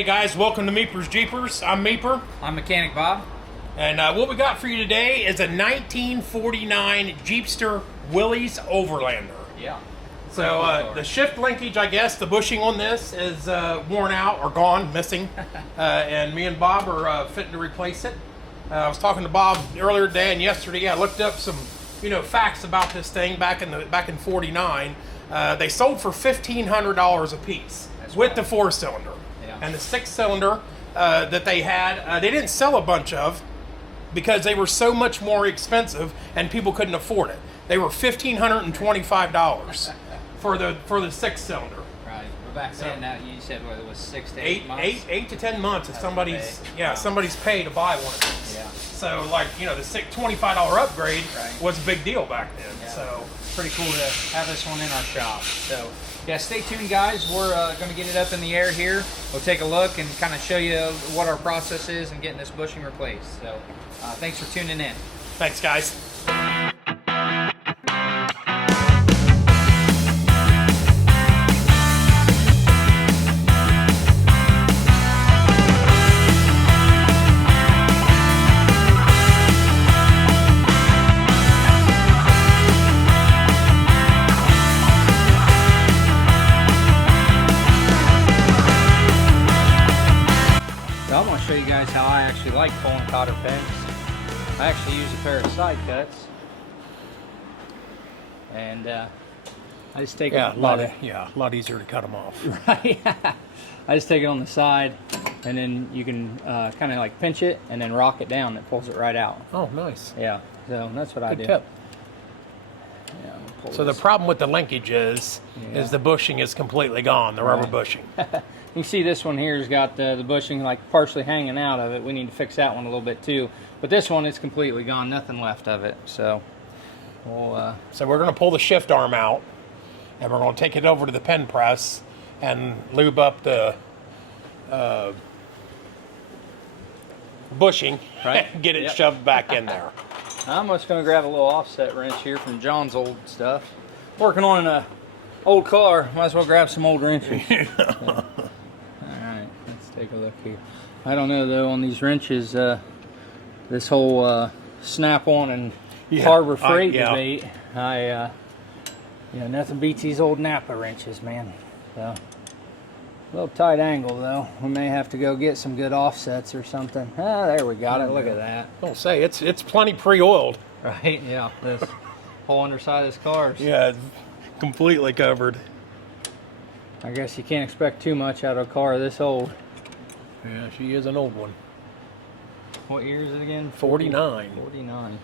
Hey guys, welcome to Meeper's Jeepers. I'm Meeper. I'm Mechanic Bob. And what we got for you today is a 1949 Jeepster Willys Overlander. Yeah. So the shift linkage, I guess, the bushing on this is worn out or gone, missing. And me and Bob are fitting to replace it. I was talking to Bob earlier today and yesterday. I looked up some, facts about this thing back in '49. They sold for $1,500 a piece. That's with right. the 4-cylinder. Yeah. And the 6-cylinder that they had, they didn't sell a bunch of because they were so much more expensive and people couldn't afford it. They were $1,525 for the 6-cylinder. Right. But back then, now you said what, it was 6 to 8 Eight, months. 8 to 10 months if somebody's Wow. somebody's paid to buy one of these. Yeah. So like the $25 upgrade Right. was a big deal back then. Yeah. So Pretty cool to have this one in our shop. So yeah, stay tuned, guys. We're going to get it up in the air here. We'll take a look and kind of show you what our process is in getting this bushing replaced. So thanks for tuning in. thanks guys. So I'm going to show you guys how I actually like pulling cotter pins. I actually use a pair of side cuts, and I just take A it lot easier to cut them off. right. I just take it on the side, and then you can kind of like pinch it and then rock it down. It pulls it right out. Oh, nice. Yeah, so that's what I Good do. tip. Yeah, I'm gonna pull So the this. problem with the linkage is the bushing is completely gone, the rubber Right. bushing. You see this one here has got the bushing like partially hanging out of it. We need to fix that one a little bit too. But this one is completely gone, nothing left of it. So we'll So we're going to pull the shift arm out, and we're going to take it over to the pen press and lube up the bushing, Right. and get it Yep. shoved back in there. I'm just going to grab a little offset wrench here from John's old stuff. Working on an old car, might as well grab some old wrenches. So, alright, let's take a look here. I don't know though, on these wrenches, this whole snap-on and Harbor Freight debate, nothing beats these old Napa wrenches, man. So, a little tight angle though. We may have to go get some good offsets or something. Ah, there we got it. Look at that. Don't say it's plenty pre-oiled. Right? Yeah. This whole underside of this car. Yeah, completely covered. I guess you can't expect too much out of a car this old. Yeah, she is an old one. What year is it again? 49. 49.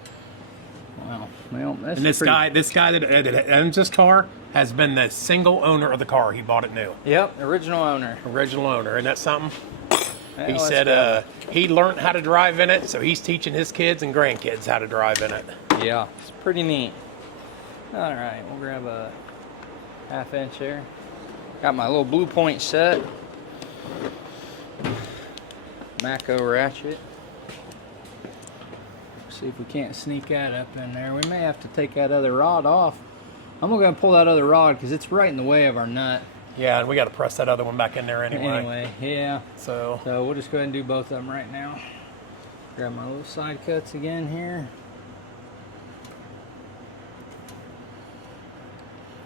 Wow. Well, that's And this pretty... guy that owns this car has been the single owner of the car. He bought it new. Yep, original owner. Original owner. Isn't that something? Well, He let's said go. he learned how to drive in it, so he's teaching his kids and grandkids how to drive in it. Yeah, it's pretty neat. All right, we'll grab a 1/2 inch there. Got my little blue point set. Mako ratchet. See if we can't sneak that up in there. We may have to take that other rod off. I'm gonna pull that other rod because it's right in the way of our nut. Yeah, and we got to press that other one back in there anyway. Yeah. So So we'll just go ahead and do both of them right now. Grab my little side cuts again here.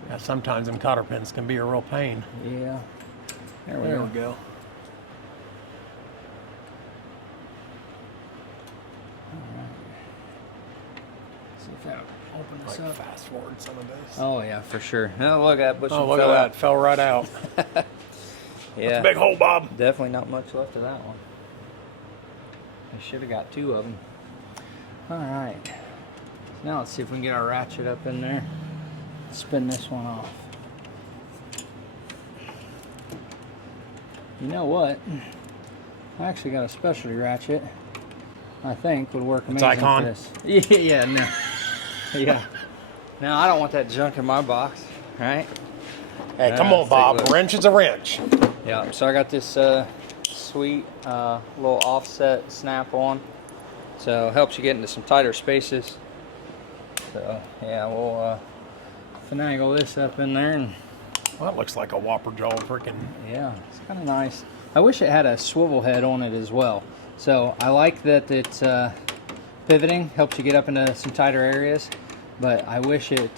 yeah, sometimes them cotter pins can be a real pain. Yeah. There we There go. we go. See if that opens Like up. fast forward some of this. Oh yeah, for sure. Oh, look at that bushing. Oh, look at fell that! out. Fell right out. Yeah. Big hole, Bob. Definitely not much left of that one. I should have got 2 of them. All right. Now let's see if we can get our ratchet up in there. Spin this one off. You know what? I actually got a specialty ratchet. I think would work amazing Icon? for this. Yeah, no. Yeah. No, I don't want that junk in my box, right? Hey, come let's on, Bob. take a A look. wrench is a wrench. Yeah, so I got this sweet little offset snap-on. So it helps you get into some tighter spaces. So yeah, we'll finagle this up in there, and Well, that looks like a whopper jaw freaking. yeah, it's kind of nice. I wish it had a swivel head on it as well. So I like that it's pivoting, helps you get up into some tighter areas, but I wish it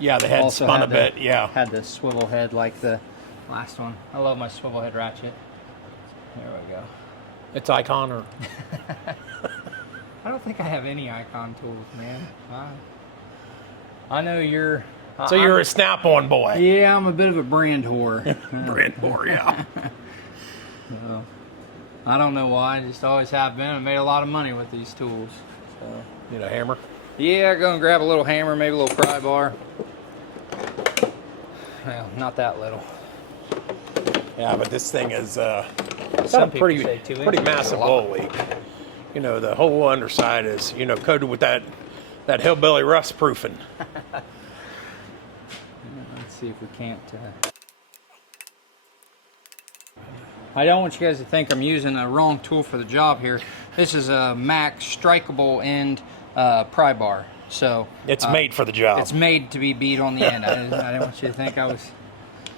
yeah, the head also spun had a bit, yeah. had the swivel head like the last one. I love my swivel head ratchet. There we go. It's Icon or? I don't think I have any Icon tools, man. I know you're... So you're a Snap-on boy. Yeah, I'm a bit of a brand whore. Brand whore, yeah. So, I don't know why, I just always have been. I made a lot of money with these tools. So. Need a hammer? Yeah, go and grab a little hammer, maybe a little pry bar. Well, not that little. Yeah, but this thing is got Some a people pretty say 2 pretty inches is massive a lot. oil leak. You know, the whole underside is, you know, coated with that hillbilly rust proofing. Let's see if we can't... I don't want you guys to think I'm using a wrong tool for the job here. This is a Mac strikeable end pry bar. So It's made for the job. it's made to be beat on the end. I didn't want you to think I was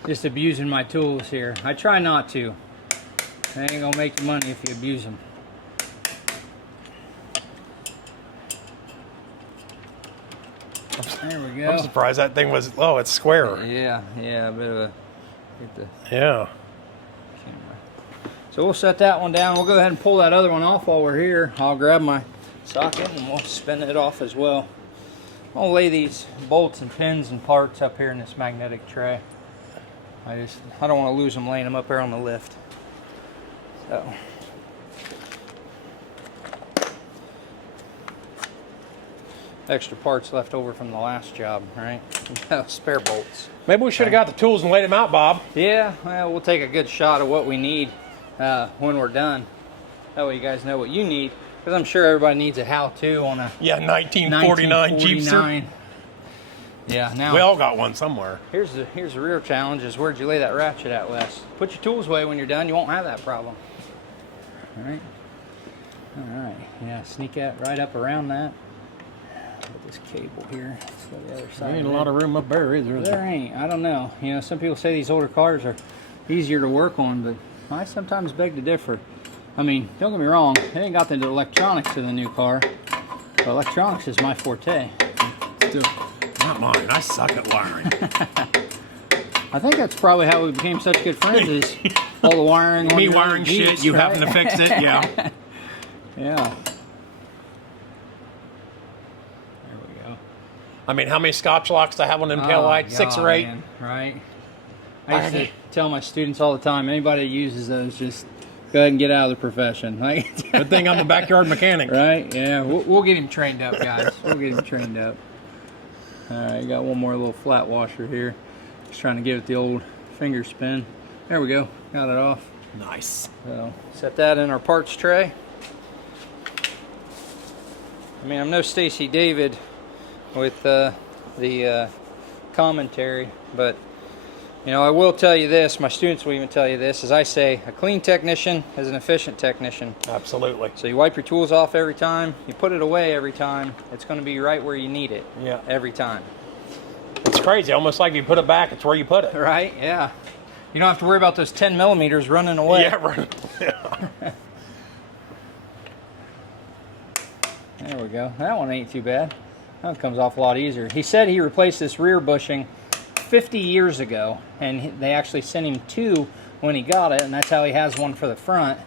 just abusing my tools here. I try not to. They ain't gonna make you money if you abuse them. There we go. I'm surprised that thing was, oh, it's square. Yeah, a bit of a... Get the Yeah. camera. So we'll set that one down. We'll go ahead and pull that other one off while we're here. I'll grab my socket and we'll spin it off as well. I'll lay these bolts and pins and parts up here in this magnetic tray. I don't want to lose them laying them up there on the lift. So. Extra parts left over from the last job, right? Spare bolts. Maybe we should have got the tools and laid them out, Bob. Yeah, well, we'll take a good shot of what we need when we're done. That way you guys know what you need. Because I'm sure everybody needs a how-to on a Yeah, 1949 Jeepster. Yeah, now We all got one somewhere. here's the real challenge is where'd you lay that ratchet at, Wes? Put your tools away when you're done. You won't have that problem. All right. Yeah, sneak that right up around that. Put this cable here. Let's go to the other side. There ain't a of it. lot of room up there, is there? There ain't. I don't know. You know, some people say these older cars are easier to work on, but I sometimes beg to differ. I mean, don't get me wrong. They ain't got the electronics in the new car. But electronics is my forte. Still, not mine. I suck at wiring. I think that's probably how we became such good friends. Is all the wiring. on Me your wiring Jeeps, shit, you right? having to fix it, yeah. Yeah. There we go. I mean, how many Scotch locks do I have on them tail lights? 6 or 8? Man, right. I used to tell my students all the time, anybody that uses those, just go ahead and get out of the profession. Like, Good thing I'm a backyard mechanic. right? Yeah, we'll get him trained up, guys. We'll get him trained up. All right, got one more little flat washer here. Just trying to give it the old finger spin. There we go. Got it off. Nice. So set that in our parts tray. I mean, I'm no Stacy David with the commentary, but you know, I will tell you this, my students will even tell you this, as I say, a clean technician is an efficient technician. Absolutely. So you wipe your tools off every time, you put it away every time, it's going to be right where you need it. Yeah. Every time. It's crazy. Almost like if you put it back, it's where you put it. Right? Yeah. You don't have to worry about those 10 millimeters running away. Yeah, right. Yeah. There we go. That one ain't too bad. That one comes off a lot easier. He said he replaced this rear bushing 50 years ago, and they actually sent him 2 when he got it, and that's how he has one for the front.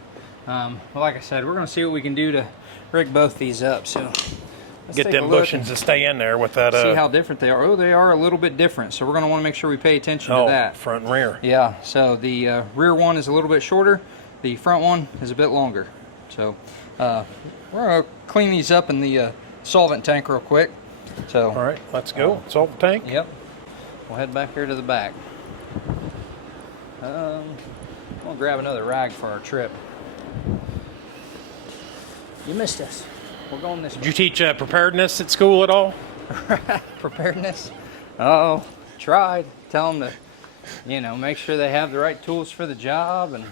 But like I said, we're going to see what we can do to rig both these up. So let's Get take them a look bushings to stay in there with that. see how different they are. Oh, they are a little bit different, so we're going to want to make sure we pay attention to that. Front and rear. Yeah, so the rear one is a little bit shorter, the front one is a bit longer. So we're going to clean these up in the solvent tank real quick. So, All right, let's go. Salt the tank. Yep. We'll head back here to the back. We'll grab another rag for our trip. You missed us. We're going this way. Did you teach preparedness at school at all? Preparedness? Oh, tried. Tell them to, you know, make sure they have the right tools for the job. And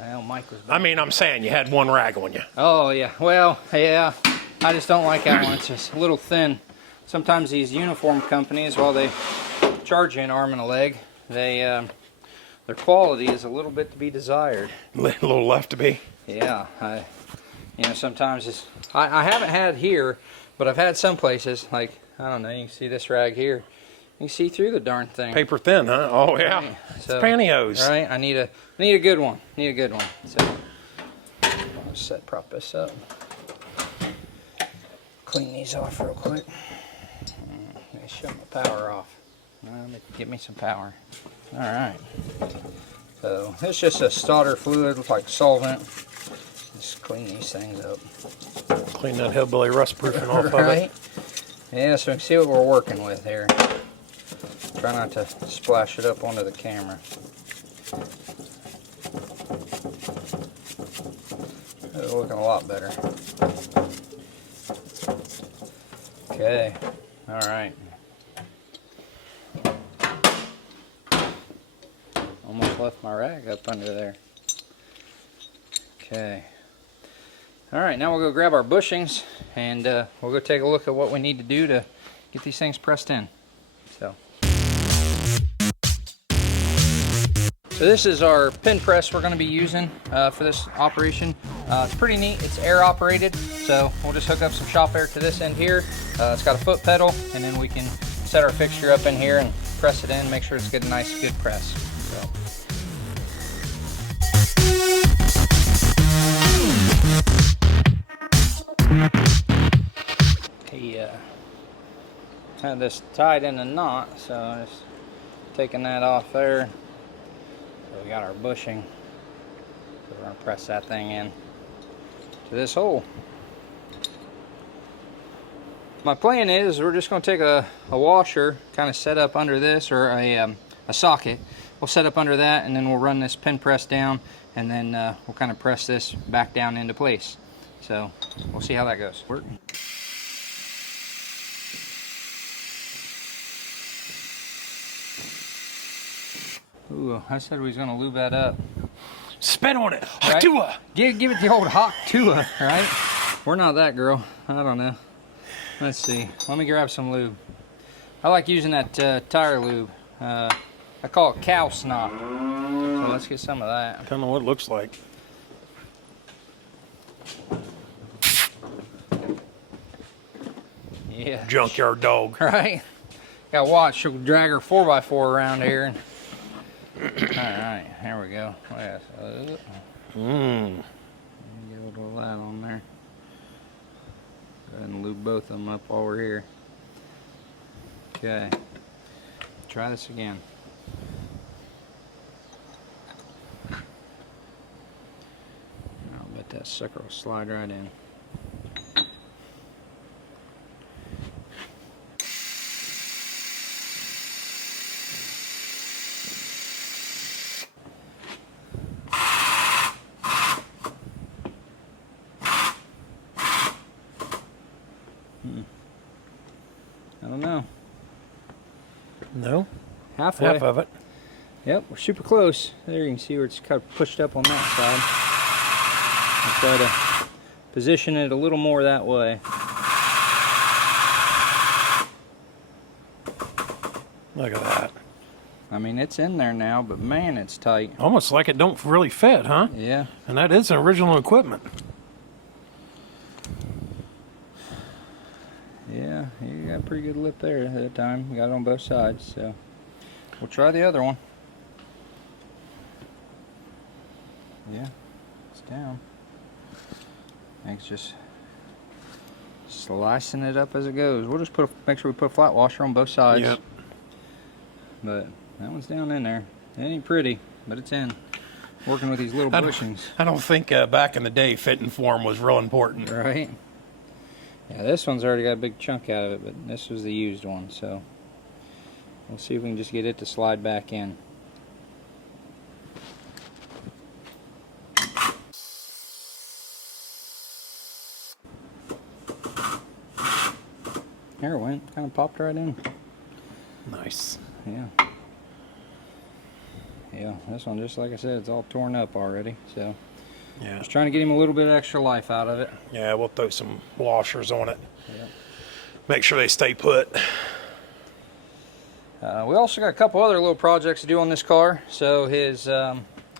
well, Mike was back. I mean, I'm saying you had one rag on you. Oh, yeah. Well, yeah. I just don't like that one. It's just a little thin. Sometimes these uniform companies, while they charge you an arm and a leg, they their quality is a little bit to be desired. A little left to be. Yeah, you know, sometimes it's, I haven't had here, but I've had some places, like, I don't know, you can see this rag here. You can see through the darn thing. Paper thin, huh? Oh yeah. Right. So, it's pantyhose. Right, I need a good one. Need a good one. So I'll prop this up. Clean these off real quick. Let me shut my power off. Let me get me some power. All right. So it's just a starter fluid, looks like solvent. Just clean these things up. Clean that hillbilly rust proofing off right? of it. Yeah, so we can see what we're working with here. Try not to splash it up onto the camera. It's looking a lot better. Okay, all right. Almost left my rag up under there. Okay. All right, now we'll go grab our bushings and we'll go take a look at what we need to do to get these things pressed in. So this is our pin press we're going to be using for this operation. It's pretty neat. It's air operated, so we'll just hook up some shop air to this end here. It's got a foot pedal, and then we can set our fixture up in here and press it in, make sure it's getting a nice, good press. So. He had this tied in a knot, so I'm just taking that off there. So we got our bushing, so we're going to press that thing in to this hole. My plan is we're just going to take a washer, kind of set up under this, or a socket. We'll set up under that, and then we'll run this pin press down, and then we'll kind of press this back down into place. So we'll see how that goes. Ooh, I said we was gonna lube that up. Spin on it. Right? Hot give it the old hot tua, right? We're not that girl. I don't know. Let's see. Let me grab some lube. I like using that tire lube. I call it cow snot. So let's get some of that. I don't know what it looks like. Yeah. Junkyard dog. Right? Gotta watch. She'll drag her 4x4 around here. Alright, here we go. Get a little of that on there. Go ahead and lube both of them up while we're here. Okay. Try this again. I'll bet that sucker will slide right in. I don't know. No? Halfway. Half of it. Yep, we're super close. There you can see where it's kind of pushed up on that side. I'll try to position it a little more that way. Look at that. I mean, it's in there now, but man, it's tight. Almost like it don't really fit, huh? Yeah. And that is original equipment. Yeah, you got a pretty good lip there at that time. We got it on both sides, so we'll try the other one. Yeah, it's down. Thanks, just slicing it up as it goes. We'll just make sure we put a flat washer on both sides. Yep. But that one's down in there. It ain't pretty, but it's in. Working with these little bushings. I don't think back in the day fitting form was real important. Right? Yeah, this one's already got a big chunk out of it, but this was the used one, so we'll see if we can just get it to slide back in. There it went. Kind of popped right in. Nice. Yeah. Yeah, this one, just like I said, it's all torn up already, so yeah. Just trying to get him a little bit of extra life out of it. Yeah, we'll throw some washers on it. Yep. Make sure they stay put. We also got a couple other little projects to do on this car. So his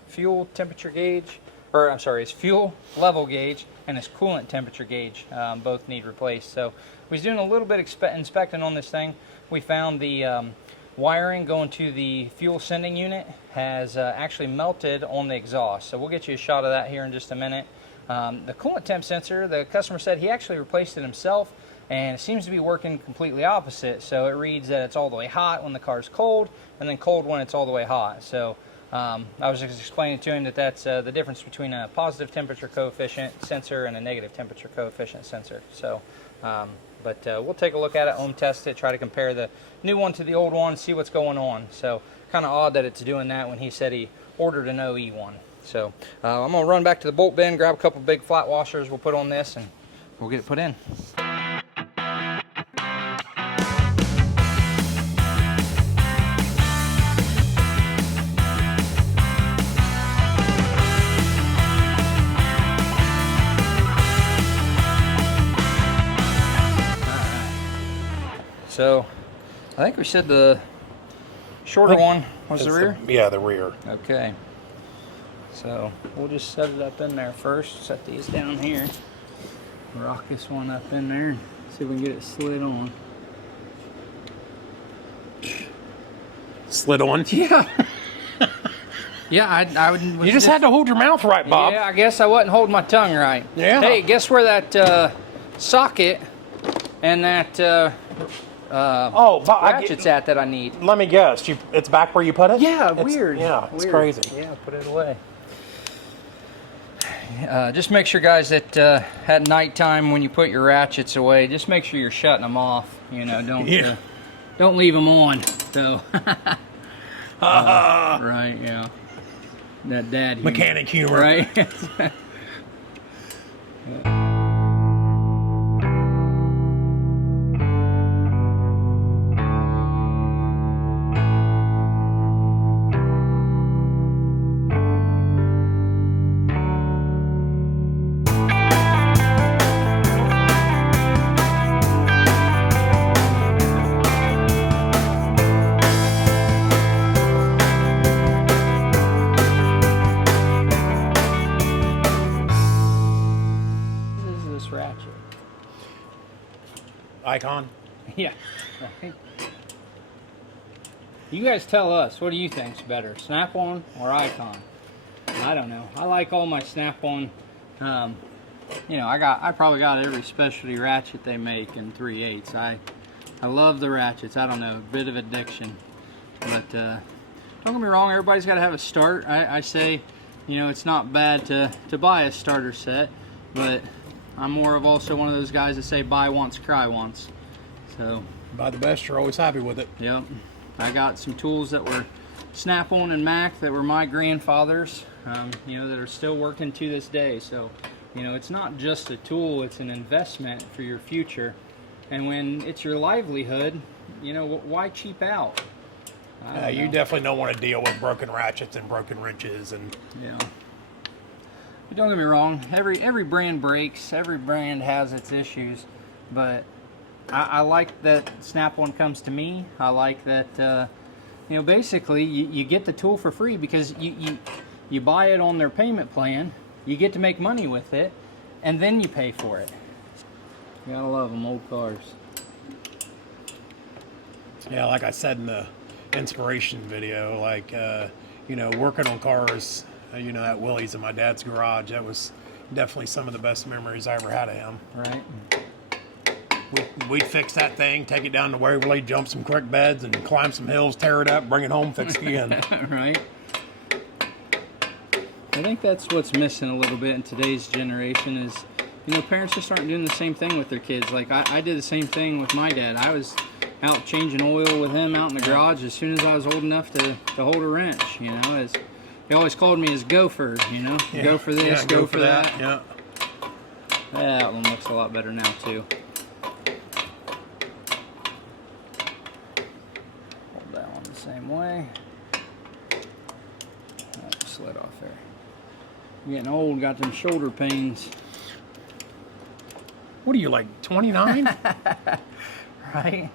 fuel temperature gauge, or I'm sorry, his fuel level gauge and his coolant temperature gauge both need replaced. So we was doing a little bit inspecting on this thing. We found the wiring going to the fuel sending unit has actually melted on the exhaust. So we'll get you a shot of that here in just a minute. The coolant temp sensor, the customer said he actually replaced it himself, and it seems to be working completely opposite. So it reads that it's all the way hot when the car's cold, and then cold when it's all the way hot. So I was just explaining to him that that's the difference between a positive temperature coefficient sensor and a negative temperature coefficient sensor. So, but we'll take a look at it, home test it, try to compare the new one to the old one, see what's going on. So kind of odd that it's doing that when he said he ordered an OE one. So I'm going to run back to the bolt bin, grab a couple big flat washers we'll put on this, and we'll get it put in. So I think we said the shorter one was the rear? Yeah, the rear. Okay. So we'll just set it up in there first. Set these down here. Rock this one up in there. See if we can get it slid on. Slid on? Yeah. Yeah, I wouldn't. You just had to hold your mouth right, Bob. Yeah, I guess I wasn't holding my tongue right. Yeah. Hey, guess where that socket and that ratchet's at that I need? Let me guess. It's back where you put it? Yeah, weird. Yeah, it's weird. crazy. Yeah, put it away. Just make sure, guys, that at nighttime when you put your ratchets away, just make sure you're shutting them off. You know, don't leave them on. So, right, yeah, that dad humor. Mechanic humor, right? Ratchet. Icon. Yeah. Right. You guys tell us, what do you think's better, Snap-on or Icon? I don't know. I like all my Snap-on. You know, I probably got every specialty ratchet they make in 3/8. I love the ratchets. I don't know, a bit of addiction. But don't get me wrong, everybody's got to have a start. I say, you know, it's not bad to buy a starter set, but I'm more of also one of those guys that say buy once, cry once. So Buy the best, you're always happy with it. yep. I got some tools that were Snap-on and Mac that were my grandfather's, you know, that are still working to this day. So, you know, it's not just a tool, it's an investment for your future. And when it's your livelihood, you know, why cheap out? You definitely don't want to deal with broken ratchets and broken wrenches and yeah. But don't get me wrong, every brand breaks, every brand has its issues, but I like that Snap-on comes to me. I like that, you know, basically you get the tool for free because you buy it on their payment plan, you get to make money with it, and then you pay for it. You gotta love them, old cars. yeah, like I said in the inspiration video, like you know, working on cars, you know, at Willys in my dad's garage, that was definitely some of the best memories I ever had of him. Right. We'd fix that thing, take it down to Waverly, jump some creek beds and climb some hills, tear it up, bring it home, fix it again. Right. I think that's what's missing a little bit in today's generation is, you know, parents just aren't doing the same thing with their kids. Like I did the same thing with my dad. I was out changing oil with him out in the garage as soon as I was old enough to hold a wrench, you know, as he always called me his gopher, you know, Yeah. go for this, Yeah, go for that. Yeah. That one looks a lot better now too. Hold that one the same way. That slid off there. I'm getting old, got them shoulder pains. What are you, like 29? Right?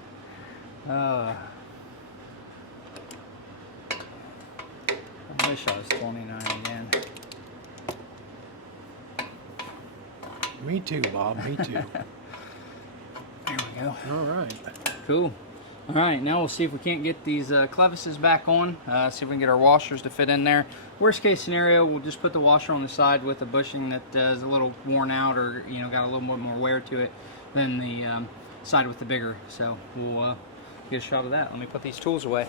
wish I was 29 again. Me too, Bob. Me too. There we go. All right. Cool. All right, now we'll see if we can't get these clevises back on. See if we can get our washers to fit in there. Worst case scenario, we'll just put the washer on the side with a bushing that is a little worn out, or got a little bit more wear to it than the side with the bigger. So we'll get a shot of that. Let me put these tools away.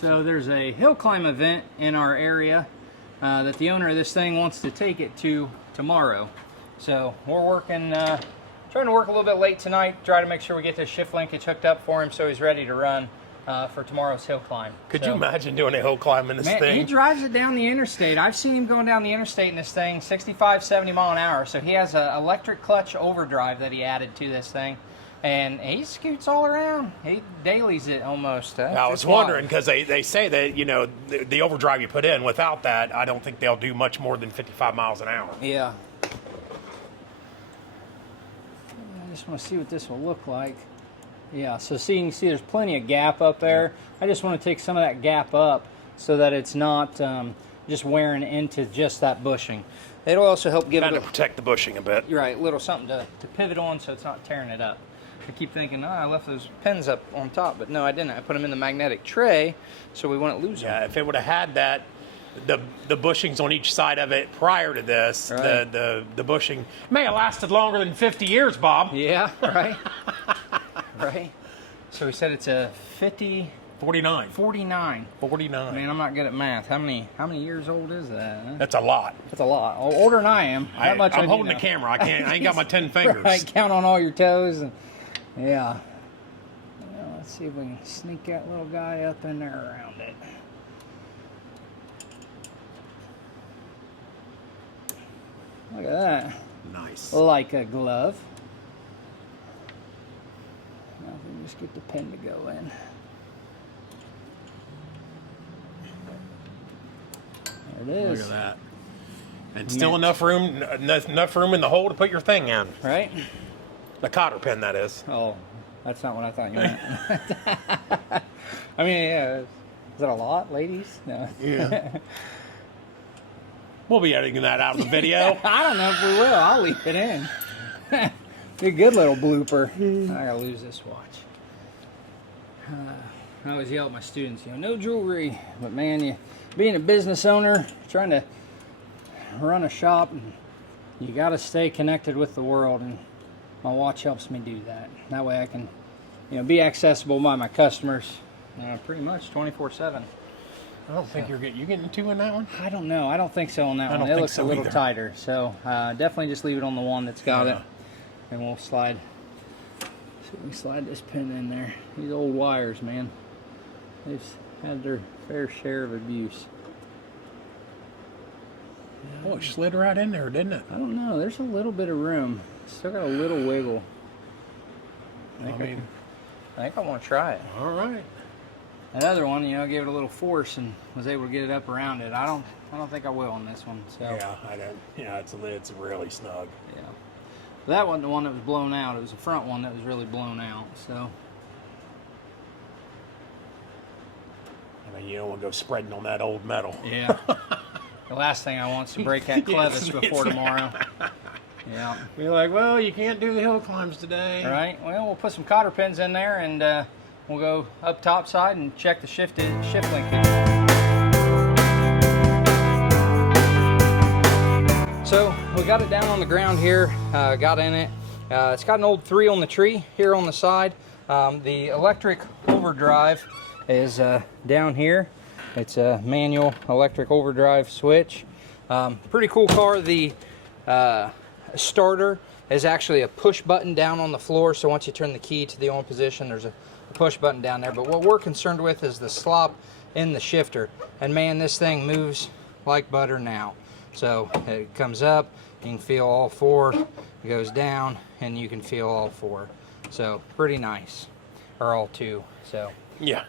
So there's a hill climb event in our area that the owner of this thing wants to take it to tomorrow. So we're working, trying to work a little bit late tonight, try to make sure we get this shift linkage hooked up for him so he's ready to run for tomorrow's hill climb. Could you imagine doing a hill climb in this thing? He drives it down the interstate. I've seen him going down the interstate in this thing 65, 70 mile an hour. So he has an electric clutch overdrive that he added to this thing. And he scoots all around. He dailies it almost. I was wondering, because they say that, the overdrive you put in, without that, I don't think they'll do much more than 55 miles an hour. Yeah. I just want to see what this will look like. Yeah, so you can see there's plenty of gap up there. I just want to take some of that gap up so that it's not just wearing into just that bushing. It'll also help give it to protect the bushing a bit. You're right, little something to pivot on so it's not tearing it up. I keep thinking, I left those pins up on top, but no, I didn't. I put them in the magnetic tray so we wouldn't lose them. Yeah, if it would have had that, the bushings on each side of it prior to this, right. the bushing may have lasted longer than 50 years, Bob. Yeah, right. Right. So we said it's a 49. 49. Man, I'm not good at math. How many years old is that? Huh? That's a lot. That's a lot. Older than I am. I'm holding the camera. I ain't got my 10 fingers. Right, count on all your toes. And, yeah. Well, let's see if we can sneak that little guy up in there around it. Look at that. Nice. Like a glove. Now if we can just get the pin to go in. There it is. Look at that. And still enough room in the hole to put your thing in. Right? The cotter pin, that is. Oh, that's not what I thought you meant. I mean, yeah. Is that a lot, ladies? No. Yeah. We'll be editing that out of the video. I don't know if we will. I'll leave it in. Be a good little blooper. I gotta lose this watch. I always yell at my students, no jewelry. But man, being a business owner, trying to run a shop, and you gotta stay connected with the world, and my watch helps me do that. That way I can, be accessible by my customers pretty much 24/7. I don't think you're getting two in that one? I don't know. I don't think so on that one. It looks a little tighter. So definitely just leave it on the one that's got it. And we'll slide. So we slide this pin in there. These old wires, man. They've had their fair share of abuse. Oh, it slid right in there, didn't it? I don't know. There's a little bit of room. Still got a little wiggle. I think I want to try it. All right. That other one, I gave it a little force and was able to get it up around it. I don't think I will on this one. So. Yeah, I don't. Yeah, it's really snug. Yeah. But that wasn't the one that was blown out. It was the front one that was really blown out. So. I mean, you don't want to go spreading on that old metal. Yeah. The last thing I want is to break that clevis before tomorrow. Yeah. You're like, well, you can't do the hill climbs today. All right. Well, we'll put some cotter pins in there and we'll go up top side and check the shift linkage. So we got it down on the ground here, got in it. It's got an old 3 on the tree here on the side. The electric overdrive is down here. It's a manual electric overdrive switch. Pretty cool car. The starter is actually a push button down on the floor, so once you turn the key to the on position, there's a push button down there. But what we're concerned with is the slop in the shifter, and man, this thing moves like butter now. So it comes up, you can feel all 4, it goes down and you can feel all 4. So pretty nice, or all 2. So yeah.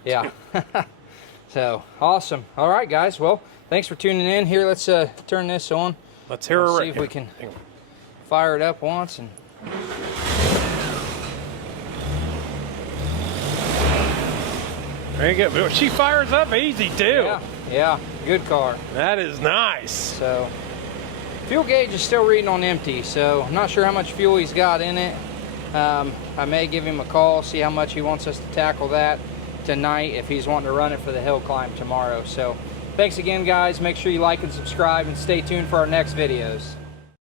So awesome. All right, guys, well, thanks for tuning in. Here, let's turn this on. Let's hear it. See if we can fire it up once. And there you go. She fires up easy too. Yeah. Yeah, good car. That is nice. So, fuel gauge is still reading on empty, so I'm not sure how much fuel he's got in it. I may give him a call, see how much he wants us to tackle that tonight if he's wanting to run it for the hill climb tomorrow. So, thanks again, guys. Make sure you like and subscribe and stay tuned for our next videos.